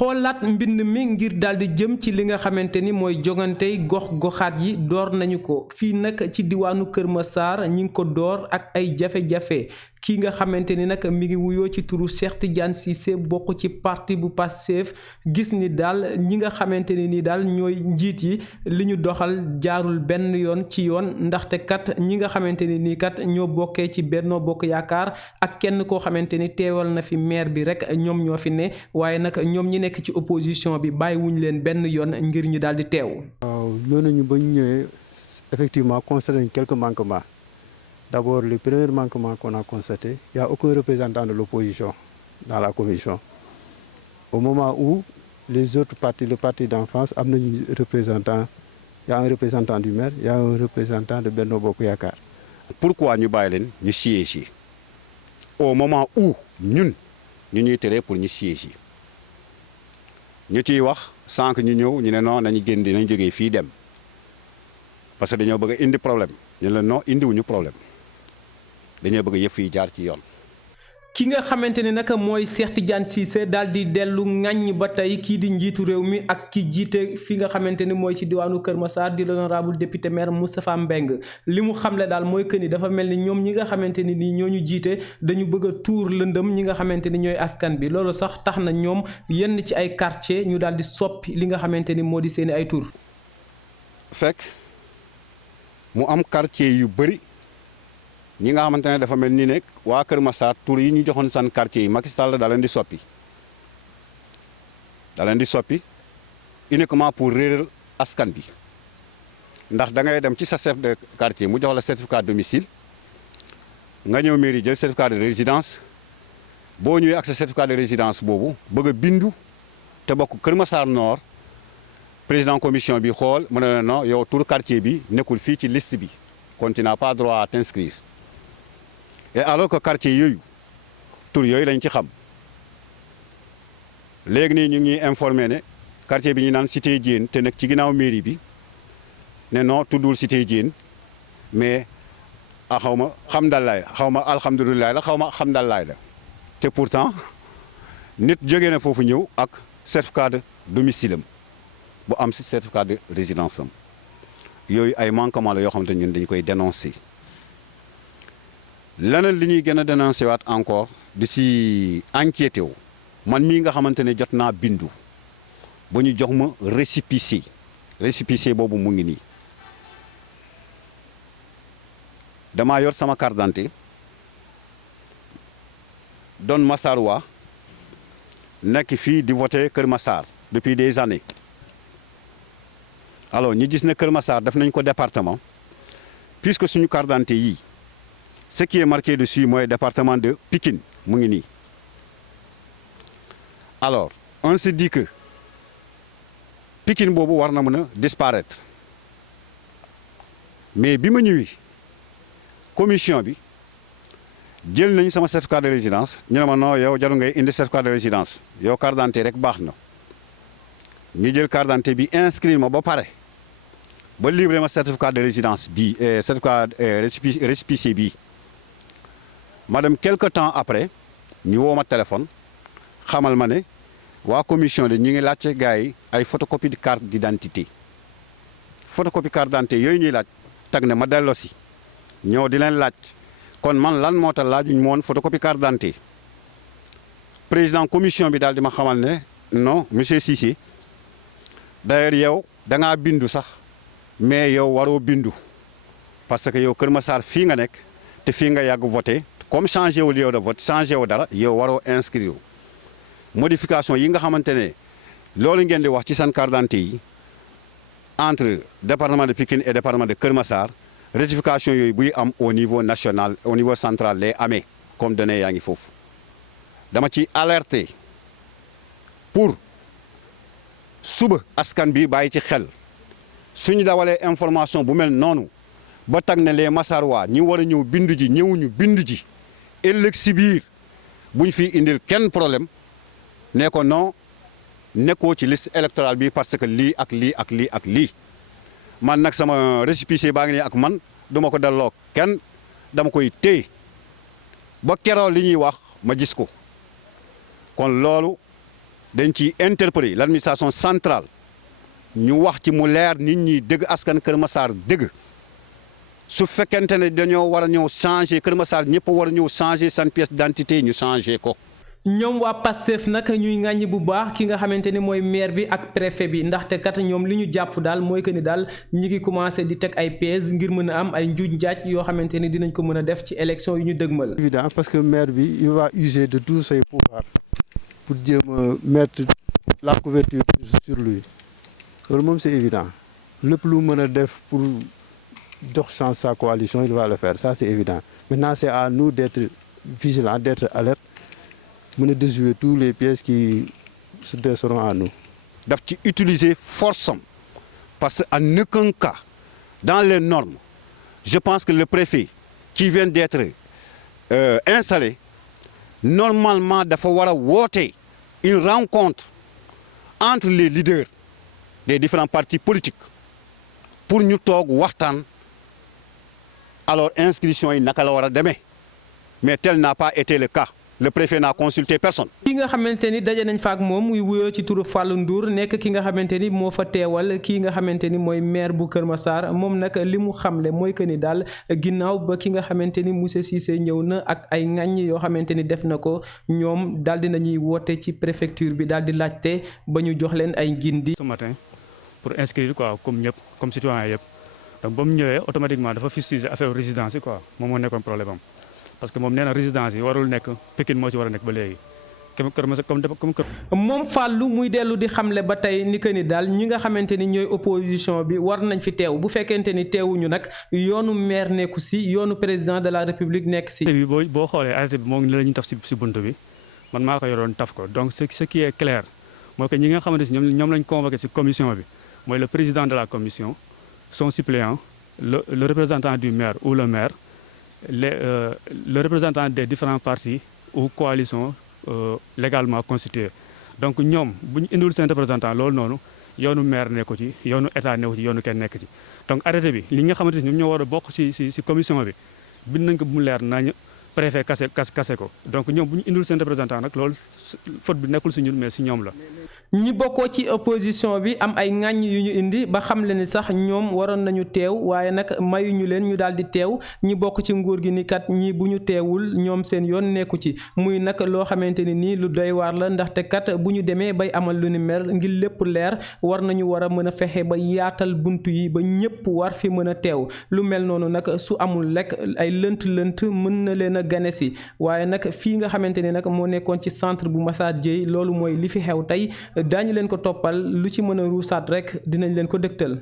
xoolaat mbind mi ngir daldi jëm ci li nga xamante ni mooy jogantey gox-goxaat yi door nañu ko fii nag ci diwaanu Kër Massar ñi ngi ko door ak ay jafe-jafe kii nga xamante ni nag mi ngi wuyoo ci turu Cheikh Tidiane Cissé bokk ci parti bu Pastef gis ni daal ñi nga xamante ni daal ñooy njiit yi li ñu doxal jaarul benn yoon ci yoon ndaxte kat ñi nga xamante ni nii kat ñoo bokkee ci Benno Bokk Yaakaar ak kenn koo xamante ni teewal na fi maire bi rek ñoom ñoo fi ne waaye nag ñoom ñi nekk ci opposition bi bàyyiwuñ leen benn yoon ngir ñu daal di teew. waaw ñoo nañu ba ñu ñëwee effectivement constaté nañ quelques manquements. D'abord, le premier manquement qu'on a constaté, il n'y a aucun représentant de l'opposition dans la commission. Au moment où les autres partis, le parti d'enfance, il y a un représentant du maire, il y a un représentant de Benno Bokk Yaakaar. Pourquoi ñu bàyyi leen ñu siéger au moment où ñun ñu ñuy tere pour ñu siéger ñu ciy wax sans que ñu ñëw ñu ne non nañu génn dinañ jógee fii dem parce que dañoo bëgg a indi problème ñu ne non indiwuñu problème. dañoo bëgg yëf yi jaar ci yoon. ki nga xamante ni nag mooy Cheikh Tidiane Cissé daal di dellu ŋàññ ba tey kii di njiitu réew mi ak ki jiite fi nga xamante ni mooy ci diwaanu Kër Massar di l'honorable député maire Moustapha Mbeng li mu xamle daal mooy que ni dafa mel ni ñoom ñi nga xamante ni nii ñoo ñu jiite dañu bëgg a tuur lëndëm ñi nga xamante ni ñooy askan bi loolu sax tax na ñoom yenn ci ay quartier ñu daal di soppi li nga xamante ni moo di seeni ay tur. fekk mu am quartier yu bëri. ñi nga xamante ne dafa mel ni nekk waa Kër Massar tur yi ñu joxoon seen quartier yi Macky Sall da leen di soppi uniquement pour réeral askan bi ndax da ngay dem ci sa chef de quartier mu jox la certificat de domicile nga ñëw mairie jël certificat de résidence boo ñëwee ak sa certificat de résidence boobu bëgg a bindu te bokk Kër Massar Nord président commission bi xool mu ne la non yow tur quartier bi nekkul fii ci liste bi kon tu n'as pas droit à t'inscrire. Et alors que quartier yooyu tur yooyu lañ ci xam léegi nii ñu ngi informé ne quartier bi ñu naan Cité Diène te nekk ci ginnaaw mairie bi ne non tuddul Cité Diène mais xaw ma xamdalaay la xaw ma alhamdulilah la xaw ma xamdalaay la te pourtant nit jógee na foofu ñëw ak certificat de domicile am bu am si certificat de résidence am yooyu ay manquement la yoo xamante ñun dañ koy dénoncer. leneen li ñuy gën a dénoncé waat encore di si inquiété wu man mii nga xamante ne jot naa bindu ba ñu jox ma récépissé boobu mu ngi nii damaa yor sama carte d'identité doon Massarois nekk fii di voté Kër Massar depuis des années alors ñu gis ne Kër Massar def nañ ko département puisque suñu carte d'identité yii ce qui est marqué dessus mooy département de Pikine mu ngi nii alors on se dit que Pikine boobu war na mën a disparaître mais bi ma ñëwee commission bi jël nañu sama certificat de résidence ñu ne ma non yow jaru ngay indi certificat de résidence yow carte d'identité rek baax na ñu jël carte d'identité bi inscrire ma ba pare ba livré ma certificat de résidence bii certificat récépissé bii. Madame, quelque temps après ñu woo ma téléphone xamal ma ne waa commission de ñu ngi laajte gars yi ay photocopie de carte d'identité photocopie carte d'identité yooyu ñuy laaj tag ne ma delloo si ñëw di leen laaj kon man lan moo tax laajuñ moon photocopie carte d'identité président commission bi daal di ma xamal ne non monsieur Cissé d'ailleurs yow da ngaa bindu sax mais yow waroo bindu parce que yow Kër Massar fii nga nekk te fii nga yàgg voté. comme changé wu lieu de vote changé wu dara yow waroo inscrire modification yi nga xamante ne loolu ngeen di wax ci seen carte d'identité yi entre département de Pikine et département de Kër Massar rectification yooyu buy am au niveau national au niveau central lay amee comme données yaa ngi foofu dama ci alerter pour suba askan bi bàyyi ci xel suñu dawalee information bu mel noonu ba tag ne les Massarois ñi war a ñëw bindu ji ñëwuñu bindu ji ëllëg si biir buñ fi indil kenn problème ne ko non nekkoo ci liste électorale bi parce que lii ak lii ak lii ak lii man nag sama récépissé baa ngi nii ak man duma ko delloo kenn dama koy téye ba keroo li ñuy wax ma gis ko kon loolu dañ ci interpeller l'administration centrale ñu wax ci mu leer nit ñi dëgg askan Kër Massar dëgg su fekkente ne dañoo war a ñëw changer Kër Massar ñëpp war a ñëw changer seen pièce d'identité ñu changer ko. ñoom waa Pastef nag ñuy ŋàññi bu baax ki nga xamante ni mooy maire bi ak préfet bi ndaxte kat ñoom li ñu jàpp daal mooy que ni daal ñi ngi commencé di teg ay pièges ngir mën a am ay njuuj njaaj yoo xamante ni dinañ ko mën a def ci élection yu ñu dëgmal. Évident parce que maire bi il va user de tous ses pouvoirs pour jéem a mettre la couverture sur lui loolu moom c'est évident lépp lu mën a def pour jox chance sa coalition il va le faire ça c'est évident maintenant c'est à nous d'être vigilants d'être alertes mën a déjouer tous les pièges qui se dresseront à nous. daf ci utiliser force am parce que en aucun cas dans les normes je pense que le préfet qui vient d'être installé normalement dafa war a woote une rencontre entre les leaders des différents partis politiques pour ñu toog waxtaan alors inscription yi naka la war a demee mais tel n'a pas été le cas. Le préfet n'a consulté personne. ki nga xamante ni daje nañ fa ak moom muy wuyoo ci turu Fallou Ndour nekk ki nga xamante ni moo fa teewal kii nga xamante ni mooy maire bu Kër Massar moom nag li mu xamle mooy que ni daal ginnaaw ba ki nga xamante ni monsieur Cissé ñëw na ak ay ŋàññ yoo xamante ni def na ko ñoom daal di nañuy woote ci préfecture bi daal di laajte ba ñu jox leen ay gindi. Ce matin pour inscrire quoi comme ñëpp comme citoyen yëpp donc ba mu ñëwee automatiquement dafa fustiger affaire résidence yi quoi moom moo nekkoon problème am. parce que moom nee na résidence yi warul nekk Pikine moo ci war a nekk ba léegi moom Fallou muy dellu di xamle ba tey ni que ni daal ñi nga xamante ni ñooy opposition bi war nañ fi teew bu fekkente ni teewuñu nag yoonu maire nekku si yoonu président de la république nekk si. bi boo xoolee arrêté bi moo ngi la ñu taf si bunt bi man maa ko yoroon taf ko donc ce qui est clair mooy que ñi nga xamante si ñoom lañ convoqué si commission bi mooy le président de la commission son suppléant le représentant du maire ou le maire. Le représentant des différents partis ou coalitions légalement constituées donc ñoom bu ñu indil seen représentant loolu noonu yoonu maire nekku ci yoonu état nekku ci yoonu kenn nekk ci donc arrêté bi li nga xamante ni ñoom ñoo war a bokk ci commission bi bind nañ ko bu mu leer nañ préfet kase ko donc ñoom bu ñu indil seen représentant nag loolu faute bi nekkul ci ñun mais ci ñoom la. ñi bokkoo ci opposition bi am ay ŋàññ yu ñu indi ba xam le ni sax ñoom waroon nañu teew waaye nag mayuñu leen ñu daal di teew ñi bokk ci nguur gi ni kat ñii bu ñu teewul ñoom seen yoon nekku ci muy nag loo xamante ni nii lu doy waar la ndaxte kat bu ñu demee bay amal lu ni mel ngir lépp leer war nañu war a mën a fexe ba yaatal buntu yi ba ñëpp war fi mën a teew lu mel noonu nag su amul rek ay lënt mën na leen a gane si waaye nag fii nga xamante ni nag moo nekkoon ci centre bu Massar Dieye loolu mooy li fi xew tey daañu leen ko toppal lu ci mën a ruusaat rek dinañ leen ko dëgtal.